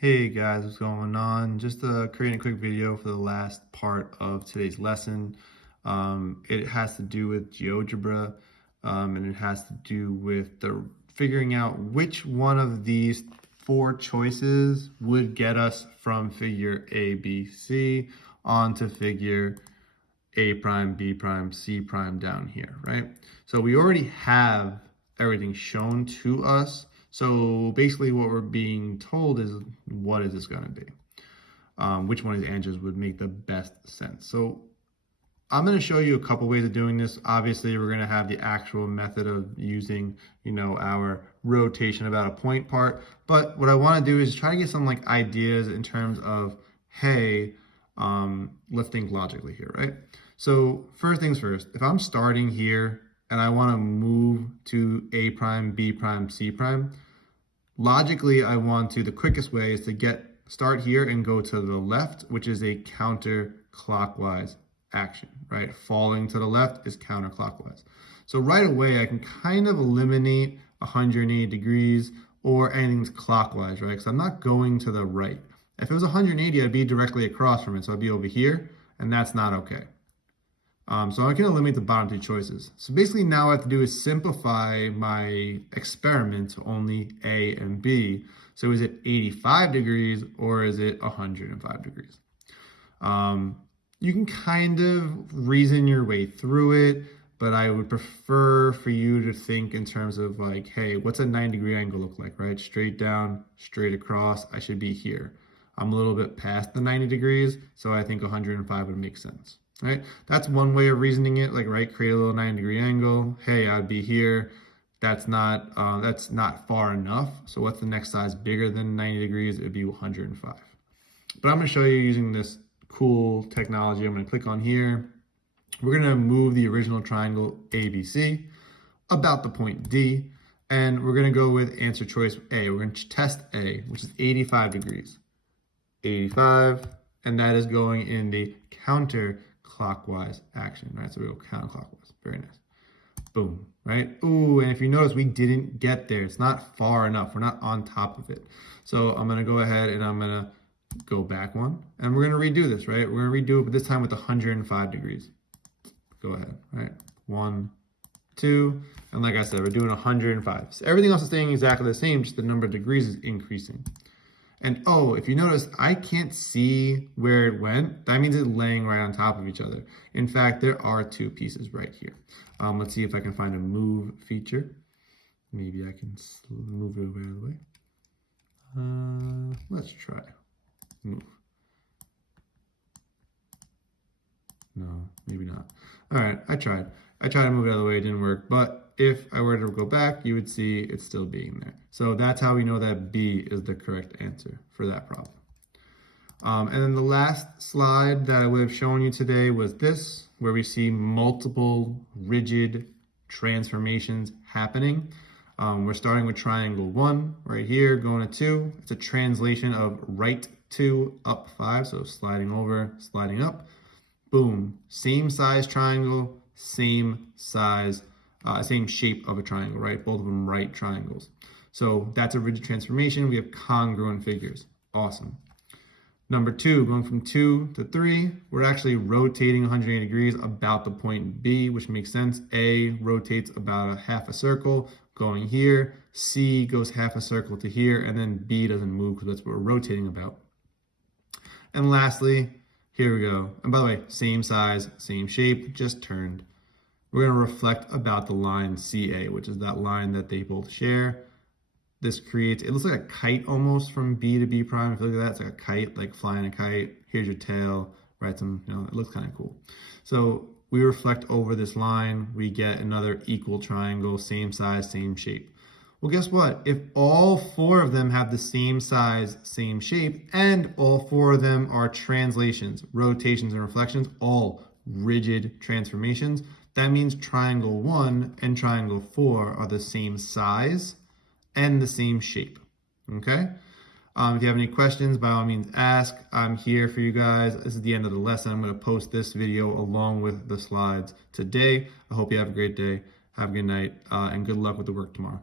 Hey guys, what's going on? Just creating a quick video for the last part of today's lesson. It has to do with GeoGebra, and it has to do with the figuring out which one of these four choices would get us from figure A, B, C onto figure A prime, B prime, C prime down here, right? So we already have everything shown to us. So basically what we're being told is, what is this going to be? Which one of these answers would make the best sense? So I'm going to show you a couple ways of doing this. Obviously, we're going to have the actual method of using, our rotation about a point part. But what I want to do is try to get some ideas in terms of, hey, let's think logically here, right? So first things first, if I'm starting here and I want to move to A prime, B prime, C prime, logically I want to, the quickest way is to start here and go to the left, which is a counterclockwise action, right? Falling to the left is counterclockwise. So right away I can kind of eliminate 180 degrees or anything's clockwise, right? Because I'm not going to the right. If it was 180, I'd be directly across from it. So I'd be over here, and that's not okay. So I can eliminate the bottom two choices. So basically now what I have to do is simplify my experiment to only A and B. So is it 85 degrees or is it 105 degrees? You can kind of reason your way through it, but I would prefer for you to think in terms of hey, what's a 90-degree angle look like, right? Straight down, straight across, I should be here. I'm a little bit past the 90 degrees, so I think 105 would make sense, right? That's one way of reasoning it, right? Create a little 90-degree angle. Hey, I'd be here. That's not far enough. So what's the next size bigger than 90 degrees? It'd be 105. But I'm going to show you using this cool technology. I'm going to click on here. We're going to move the original triangle ABC about the point D, and we're going to go with answer choice A. We're going to test A, which is 85 degrees. 85, and that is going in the counterclockwise action, right? So we go counterclockwise. Very nice. Boom, right? Ooh, and if you notice, we didn't get there. It's not far enough. We're not on top of it. So I'm going to go ahead and I'm going to go back one, and we're going to redo this, right? We're going to redo it, but this time with 105 degrees. Go ahead, right? 1, 2, and like I said, we're doing 105. So everything else is staying exactly the same, just the number of degrees is increasing. And oh, if you notice, I can't see where it went. That means it's laying right on top of each other. In fact, there are two pieces right here. Let's see if I can find a move feature. Maybe I can move it over the way. Let's try move. No, maybe not. All right, I tried. I tried to move it out of the way, it didn't work. But if I were to go back, you would see it's still being there. So that's how we know that B is the correct answer for that problem. And then the last slide that I would have shown you today was this, where we see multiple rigid transformations happening. We're starting with triangle 1 right here, going to 2. It's a translation of right 2, up 5, so sliding over, sliding up. Boom, same size triangle, same size, same shape of a triangle, right? Both of them right triangles. So that's a rigid transformation. We have congruent figures. Awesome. Number 2, going from 2 to 3, we're actually rotating 180 degrees about the point B, which makes sense. A rotates about a half a circle going here. C goes half a circle to here, and then B doesn't move because that's what we're rotating about. And lastly, here we go. And by the way, same size, same shape, just turned. We're going to reflect about the line CA, which is that line that they both share. This creates, it looks like a kite almost from B to B prime. If you look at that, it's like a kite, like flying a kite. Here's your tail, right? It looks kind of cool. So we reflect over this line, we get another equal triangle, same size, same shape. Well, guess what? If all 4 of them have the same size, same shape, and all 4 of them are translations, rotations, and reflections, all rigid transformations, that means triangle 1 and triangle 4 are the same size and the same shape, okay? If you have any questions, by all means ask. I'm here for you guys. This is the end of the lesson. I'm going to post this video along with the slides today. I hope you have a great day. Have a good night, and good luck with the work tomorrow.